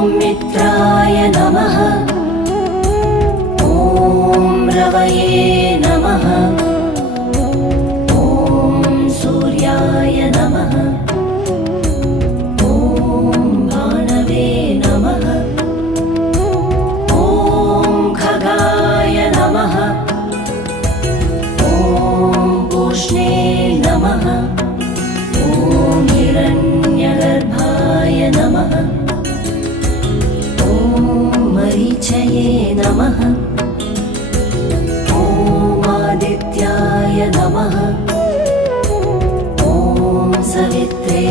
मित्राय नमः। ॐ रवये नमः। ॐ सूर्याय नमः। ॐ भानवे नमः। ॐ खगाय नमः। ॐ पूष्णे नमः। ॐ हिरण्यगर्भाय नमः। मरीचये नमः। ॐ आदित्याय नमः। ॐ सवित्रे